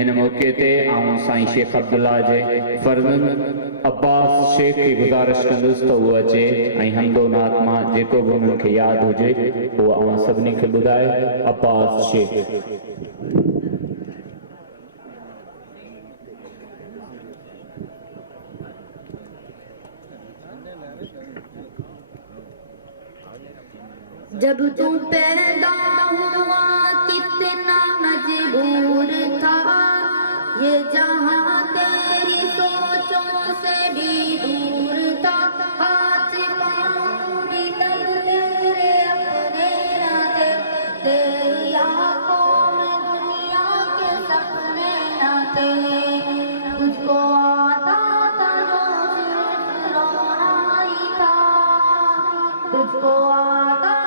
ان موقع تے آؤں سائیں شیخ عبداللہ جے فرزند عباس شیخ کی گزارش کندس تو وہ اچے ऐं हमदो नात मां जेको बि उन्हनि खे यादि हुजे उहो अवां सभिनी खे ॿुधाए अब्बास शेख जब तू पैदा हुआ कितना मजबूर था ये जहां तेरी सोचों से भी दूर था हाथ पाँव भी तब तेरे अपने न थे तेरी आंखों में दुनिया के सपने न थे तुझको आता था जो सिर्फ रोना ही था तुझको आता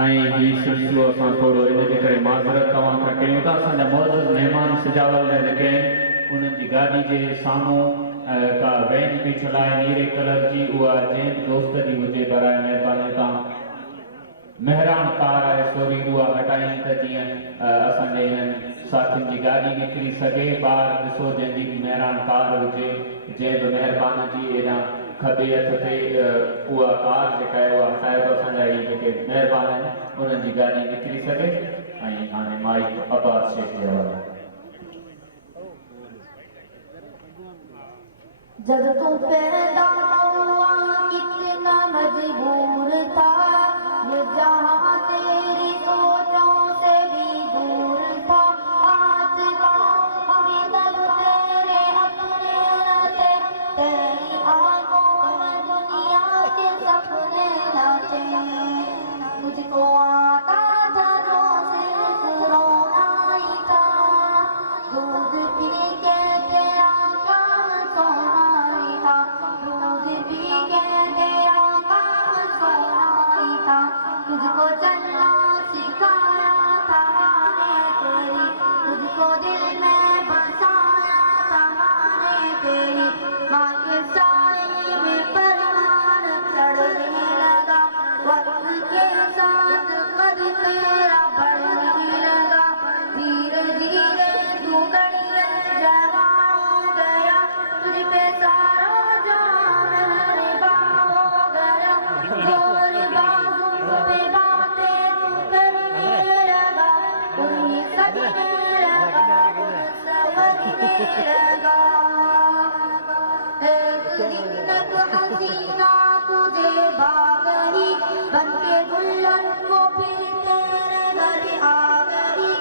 ही सिलसिलो असां थोरो इन जे करे माज़रत तव्हां खां कयूं था असांजा मौजूद महिमान सजावल जेके आहिनि उन्हनि जी गाॾी जे साम्हूं का वैन बि छलाए नीरे कलर जी उहा जंहिं बि दोस्त जी हुजे बराए महिरबानी तां महिरान कार आहे सोरी उहा हटाई त जीअं असांजे हिननि साथियुनि जी गाॾी निकिरी सघे ॿार ॾिसो जंहिंजी महिरान कार हुजे जंहिं बि महिरबानी जी एॾां खॿे हथ ते उहा कार जेका आहे उहा हटाए थो असांजा इहे जेके महिरबान आहिनि उन्हनि जी गाॾी निकिरी सघे ऐं हाणे माइक अब्बास शेख जे हवाले जब तू पैदा हुआ कितना मजबूर था ये जहां तेरी सोचों से भी दूर था हाथ पाँव भी तब तेरे अपने न थे तेरी आंखों में दुनिया के सपने न थे तुझको आता था जो सिर्फ रोना ही था दूध पी के तेरा काम सोना ही था दूध पी के तेरा काम सोना ही था तुझको चलना सिखाया था माने तेरी तुझको दिल में बसाया था माने तेरी माँ के साए में परवान चढ़ने लगा वक्त के साथ कद तेरा बढ़ने लगा धीरे धीरे तू गड़िया जवान हो गया तुझ पे सारा जान रिबा हो गया गोर बाजू पे बातें तू करने लगा कोई सजने लगा सवरने लगा एक दिन तक हसीना तुझे भाग गई बनके दुल्हन को फिर तेरे घर आ गई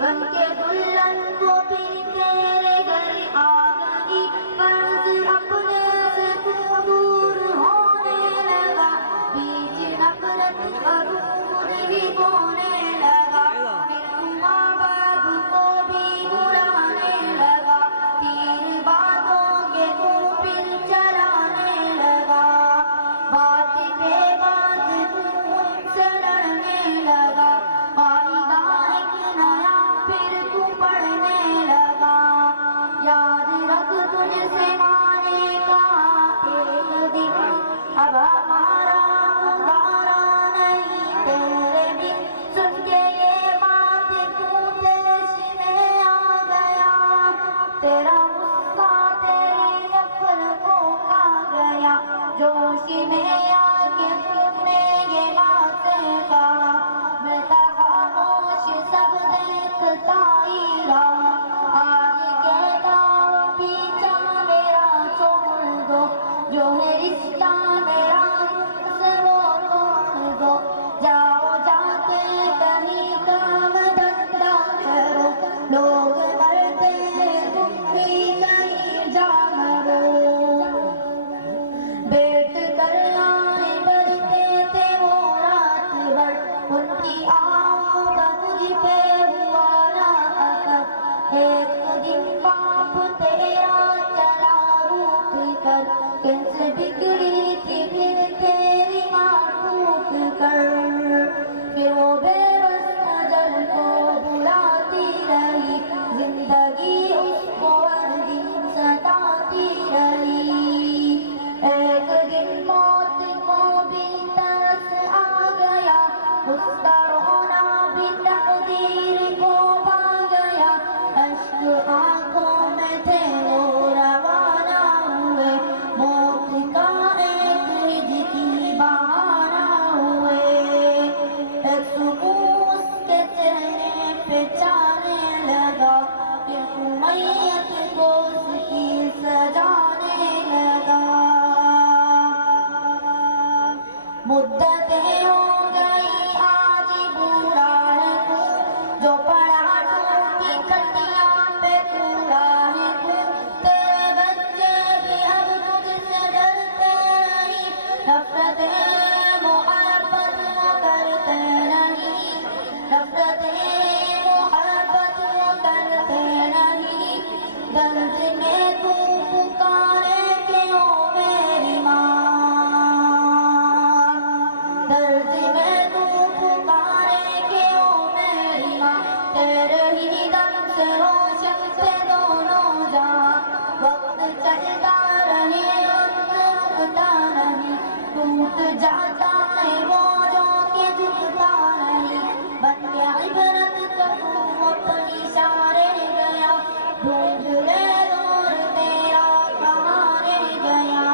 बनके दुल्हन को फिर तेरे घर आ गई कर्ज अपने से तू दूर होने लगा बीच नफरत अरूद ही बोने लगा फिर तू माँ बाप को भी बुलाने लगा तीन बातों के तू फिर चलाने लगा बात पे बात तू उनसे लड़ने लगा फायदा एक नया फिर तू पढ़ने लगा याद रख तुझसे माने कहा एक दिन अब हमारा गुजारा नहीं तेरे बिन सुन के ये बात तू देश में आ गया तेरा गुस्सा तेरी अक्ल को खा गया जोश में आके तूने ये बातें कहा मैं खामोश सब देखता ही रहा आज कहता हूँ पीछा मेरा छोड़ दो जो है रिश्ता मेरा तुमसे वो तोड़ दो जाओ जाके कहीं काम धंधा करो लोग मरते तुम भी कहीं जा मरो बैठ कर आए बरते थे वो रात भर उनकी आहों का तुझ पे हुआ ना असर एक दिन बाप तेरा चला रूठ कर कैसे बिगड़ी थी फिर तेरी माँ टूट कर फिर वो बेबस नजर को बुलाती रही जिंदगी उस عاشق میت کو اس کی سجانے لگا مدتیں ہو گئی آج بوڑھا ہے تو جو پڑا کی کھٹیاں پہ کوڑا ہے تو تیرے بچے بھی اب تجھ سے ڈرتے نہیں نفرت محبت وہ کرتے نہیں نفرت محبت وہ کرتے نہیں درد میں تو پکارے کیوں میری ماں درد میں تو پکارے کیوں میری ماں تیرے ہی دم سے روشن سے دونوں جہاں وقت چلتا رہے وقت رکتا نہیں ٹوٹ جاتا ہے وہ جو کہ جھکتا نہیں بن کے عبرت تو تو اپنی سارے گیا ڈھونڈ لے دور تیرا کہاں رہ گیا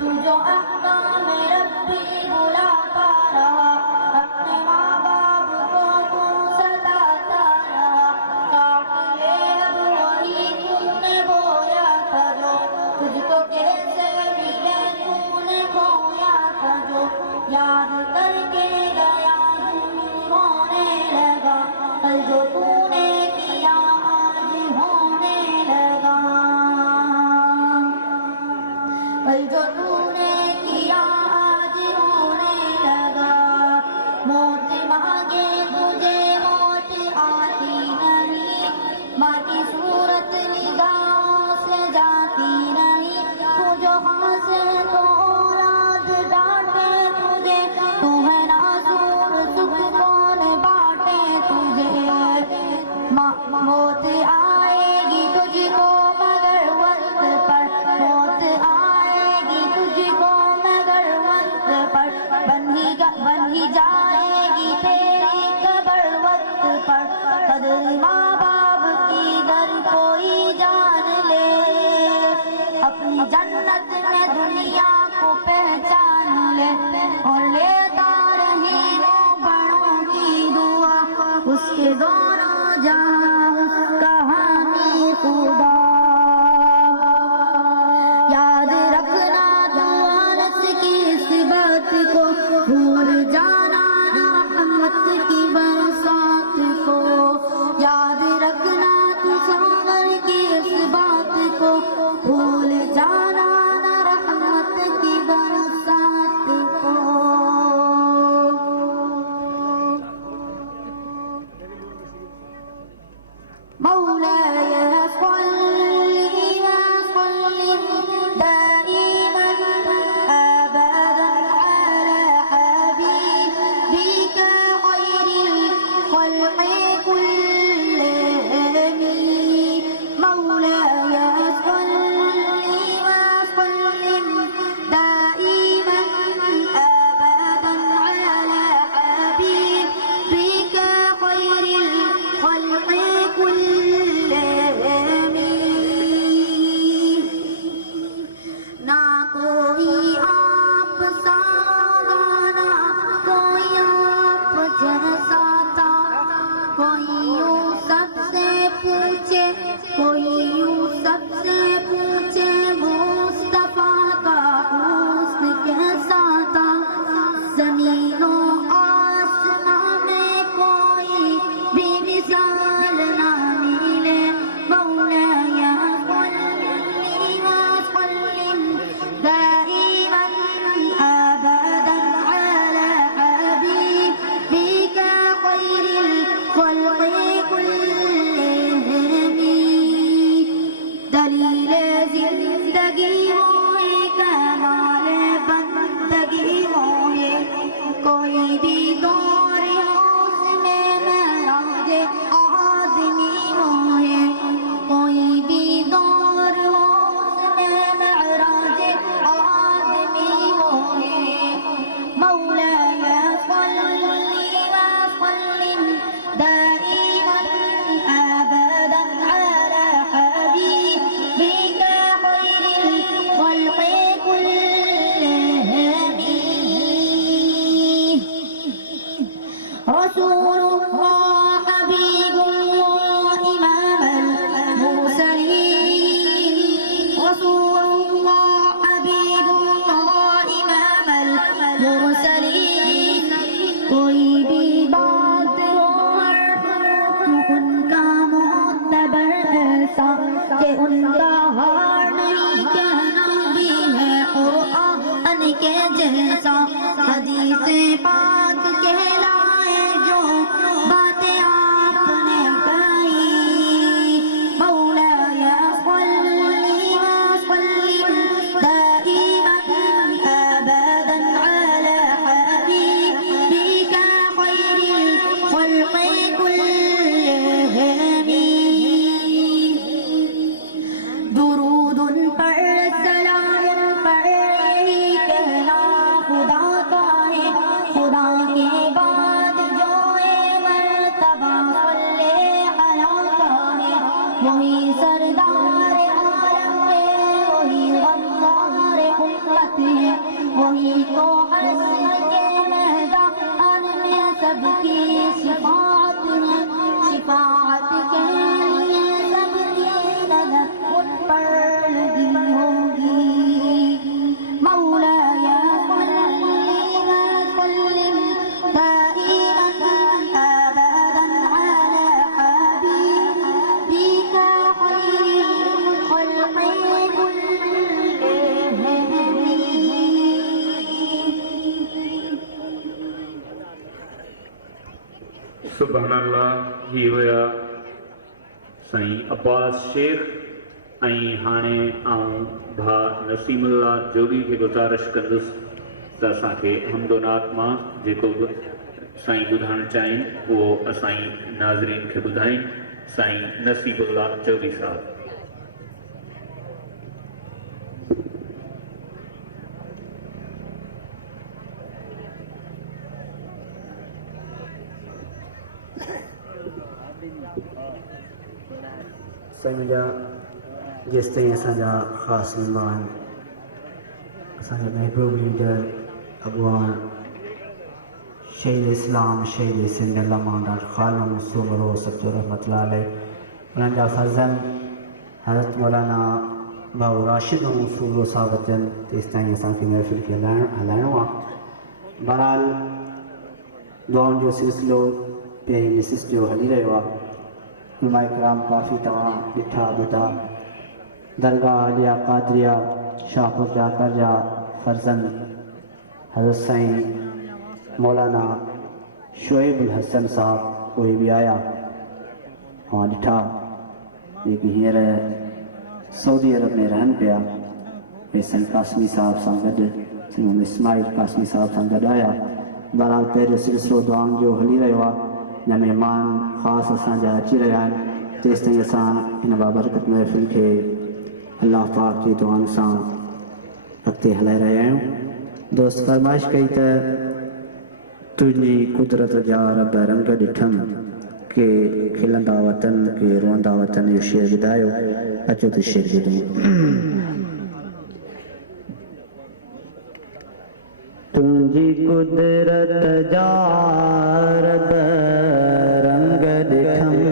تو جو احکام ربی بلاتا رہا اپنے ماں باپ کو تو ستاتا رہا کاٹ لے اب وہی تو نے بویا تھا جو تجھ کو کیسے ملے تو نے کھویا تھا جو یاد کر کے گیا دور ہونے لگا کل جو تو نے کیا آج ہونے لگا کل جو تو نے کیا آج ہونے لگا موت مانگے تجھے موت آتی نہیں ماں کی صورت نگاہوں سے جاتی نہیں تو جو ہاں سے تو اولاد ڈانٹے تجھے تو ہے ناصور سکھ کون بانٹے تجھے موت آئے گی تجھ کو مگر وقت پر موت آئے گی تجھ کو مگر وقت پر بن ہی جائے گی تیری قبر وقت پر قدر ماں باپ کی در کوئی جان لے اپنی جنت میں دنیا کو پہچان لے اور لیتا رہے وہ بڑوں کی دعا اس کے دونوں جہاں اس کا حامی خدا یاد رکھنا دوارس کی اس بات کو بھول جانا نہ رحمت کی برسات کو یاد رکھنا تو سمر کی اس بات کو بھول جانا نہ رحمت کی برسات کو مولاي صل وسلم دائما ابدا على حبيبك خير الخلق كلهم مولاي صل وسلم دائما ابدا على حبيبك خير الخلق كلهم نہ کوئی آپ سا گانا کوئی آپ جیسا تھا کوئی یوں سب سے پوچھے کوئی یوں سب سے پوچھے مصطفیٰ کا حسن کیسا تھا زمین و آسمان میں کوئی بھی مثال نہ ملے مولاي صل وسلم دائما ابدا على حبيبك خير الخلق كلهم برسا کہ ان کا ہار نہیں کہنا بھی ہے قرآن کے جیسا حدیث پاک کہلائے جو باتیں آپ نے کہی مولاي صلی وسلم دائما ابدا على حبيبك خير الخلق كلهم درود پر سلام پر یہی کہنا خدا کا ہے خدا کے بعد جو مرتبہ صلی علی کا ہے وہی سردار عالم ہے وہی غفار امت ہے وہی تو حسن کے میدان میں سب کی شفاعت ہے شفاعت کے لیے سب کی نظر ان پر لگی ہوگی مولاي صلی وسلم دائما ابدا على حبيبك خير الخلق كلهم سبحان اللہ ہی ہوا سائیں عباس شیخ ऐं हाणे आऊं भाउ नसीम अल्लाह जोगी खे गुज़ारिश कंदुसि त असांखे हमदोनात मां जेको बि साईं ॿुधाइणु चाहिनि उहो असांजी नाज़रीन खे ॿुधाइनि साईं नसीब अल्लाह जोगी साहिबु سمجھا جس طرح اساں خاص مہمان اساں محبوب لیڈر اگوان شہید اسلام شہید سندھ علامہ ڈاکٹر خالد منصور مرو سب جو رحمۃ اللہ علیہ انہاں جا فرزند حضرت مولانا باو راشد منصور صاحب جن اس طرح اساں کی محفل کے ہلائणो आहे بہرحال دعاؤں جو سلسلو پہری نصف جو ہلی رہیو आहे علماء کرام کافی تواں ॾिठा ॿुधा درگاہ عالیہ قادریہ شاہپور جاکر جا فرزند حضرت سائیں مولانا شعیب الحسن صاحب उहे बि आया ऐं ॾिठा जेके हींअर सऊदी अरब में रहनि पिया फैसल कासमी साहिब सां गॾु इस्माइल कासमी साहिब सां गॾु आया बहरहाल पहिरियों सिलसिलो दुआउनि जो हली रहियो आहे हिन महिमान ख़ासि असांजा अची रहिया आहिनि तेसि ताईं असां हिन बाबरकत महफ़िल खे अल्लाह पाक जी दुआउनि सां अॻिते हलाए रहिया आहियूं दोस्त फरमाइश कई त तुंहिंजी कुदरत जा रब रंग ॾिठमि के खिलंदा वतन के रोअंदा वतन इहो शेर ॿुधायो अचो त शेर ॿुधूं तुंहिंजी कुदरत जा रब रंग ॾिठमि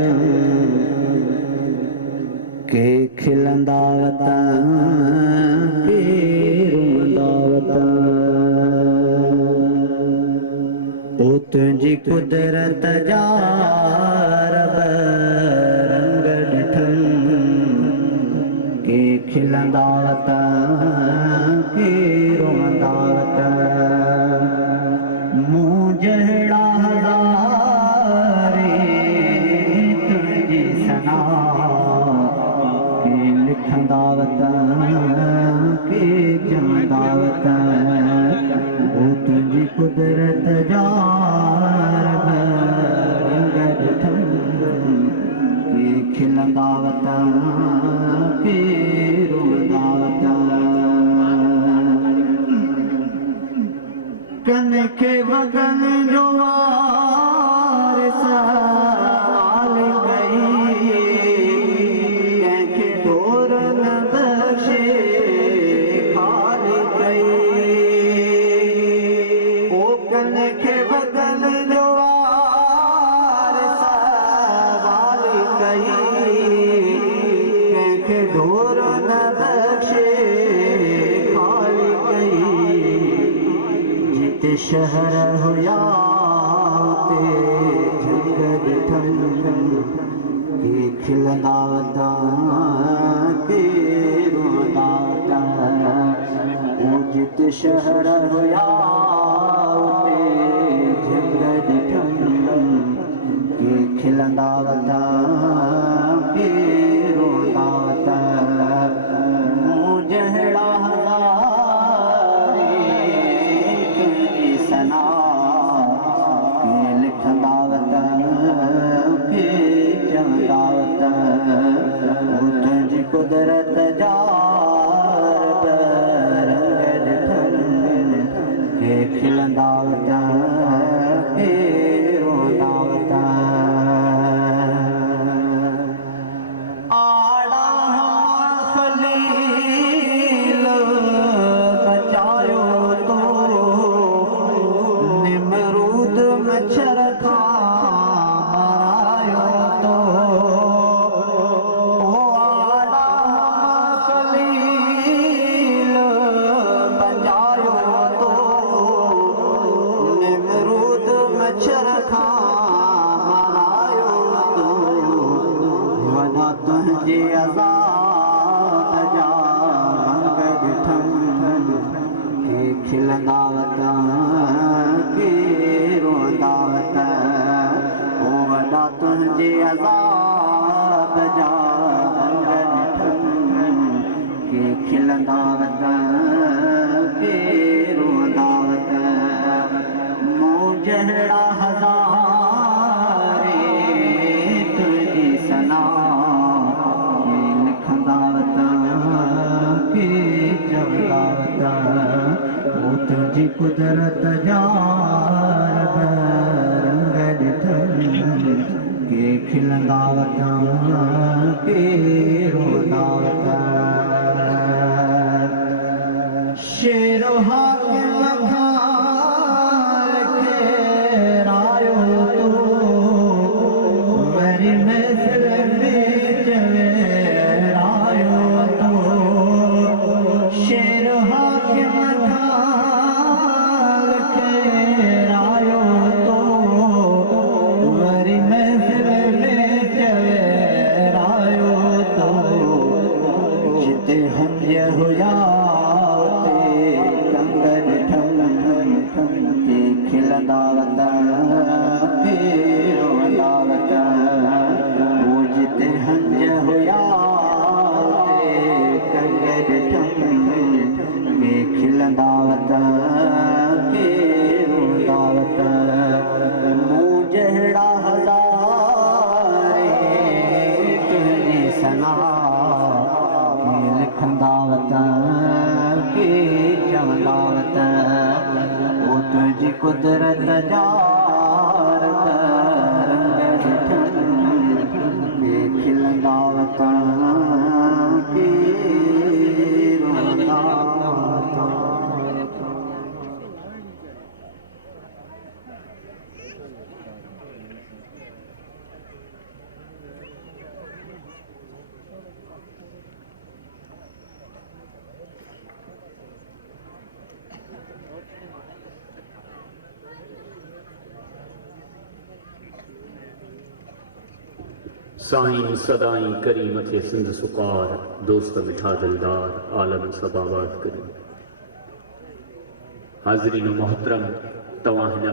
के खिलंदा वतन के रोअंदा वतन ओ तुंहिंजी कुदरत जा रब रंग ॾिठमि के खिलंदा वतन के रोअंदा वतन मूं जहिड़ा हज़ारे तुंहिंजी सना के लिखंदा वतन के चवंदा वतन ओ तुंहिंजी कुदरत जा रब रंग ॾिठमि के खिलंदा वतन के रोअंदा वतन कन खे वगन जो वारिस आल कई कंहिंखे ढोर न बख़्शे खाल कई ओ कन खे वगन जो वारिस आल कई कंहिंखे ढोर न बख़्शे खाल कई जिते शहर हुया उते झंग ॾिठमि के खिलंदा वता के रोंदा वता उजित शहर हुया उते झंग ॾिठम के खिलंदा वता के रोंदा वता मूं जहिड़ा हज़ारे तुंहिंजी सना के लिखंदा वता के चवंदा वता तुंहिंजी कुदरत जा रंग ॾिठम के खिलंदा वता के रोंदा वता आड़ा खलील बचायो तो निमरूद मच्छर खां मरायो तो आड़ा खलील बचायो तो निमरूद मच्छर खां मरायो तो वॾा तुंहिंजे अज़ाब जा रंग ॾिठम के खिलंदा वता के रोंदा वता ओ वॾा तुंहिंजे अज़ाब जा रंग ॾिठम के खिलंदा वता के रोंदा वता मूं जहिड़ा हज़ारे तुंहिंजी सना के लिखंदा वता के चवंदा वता ओ तुंहिंजी कुदरत जा रंग ॾिठम के खिलंदा वता के रोंदा वता शेरो हाकिम खां खेरायो तो वरी महफ़िल में चवेरायो तो शेर हाकिम खां खेरायो तो वरी महफ़िल में चवेरायो तो जिते हंज हुया कंग ॾिठम के खिलंदा वता के रोंदा वता वो जिते हंज हुया कंग ॾिठम के खिलंदा वता के रोंदा वता मूं जहिड़ा हज़ारे तुंहिंजी सना के लिखंदा वता के चवंदा वता ओ तुंहिंजी कुदरत जा रंग ॾिठम के खिलंदा वता के रोंदा वता साईं सदाई करी मथे सिंध सुकार दोस्त मिठा दिलदार आलम सब आबाद करी हाज़रीन मोहतरम तव्हां हिन